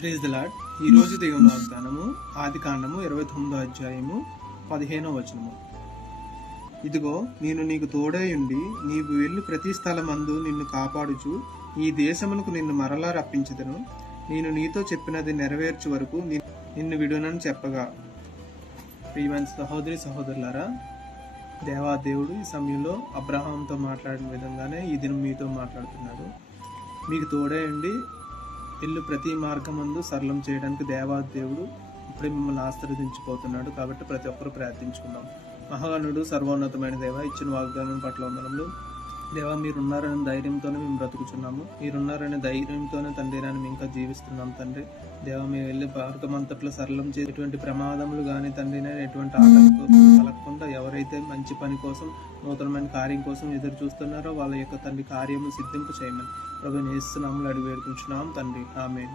Praise the lord. ఈ రోజు దేవుని వాగ్దానము ఆదికాండము 29వ అధ్యాయము 15వ వచనము. ఇదిగో నేను నీకు తోడైయుండి నీవు వెళ్ళు ప్రతి స్థలమందు నిన్ను కాపాడుచు ఈ దేశమునకు నిన్ను మరలా రప్పించుదను. నేను నీతో చెప్పినది నెరవేర్చు వరకు నిన్ను విడునని చెప్పగా. ప్రియమైన సహోదరి సహోదరులారా, దేవుడు ఈ సమయంలో అబ్రహాంతో మాట్లాడిన విధంగానే ఈ దినం మీతో మాట్లాడుతున్నాడు. మీకు తోడైయుండి ఇల్లు ప్రతి మార్గమందు సరళం చేయడానికి దేవుడు ఇప్పుడే మిమ్మల్ని ఆశీర్వదించిపోతున్నాడు. కాబట్టి ప్రతి ఒక్కరూ ప్రార్థించుకుందాం. మహాగణుడు సర్వోన్నతమైన దేవ, ఇచ్చిన వాగ్దానం పట్ల వందనములు. దేవా, మీరున్నారనే ధైర్యంతోనే మేము బ్రతుకుచున్నాము. మీరున్నారనే ధైర్యంతోనే తండ్రి మేము ఇంకా జీవిస్తున్నాం తండ్రి. దేవా, మేము వెళ్ళే మార్గం అంతట్లో సరళం చేసి ఎటువంటి ప్రమాదములు కానీ తండ్రి ఎటువంటి ఆటంకాలు కలగకుండా ఎవరైతే మంచి పని కోసం నూతనమైన కార్యం కోసం ఎదురు చూస్తున్నారో వాళ్ళ యొక్క తండ్రి కార్యము సిద్ధింపు చేయమని ప్రభువుని యేసు నామములో అడిగి వేడుకుంటున్నాం తండ్రి. ఆమేన్.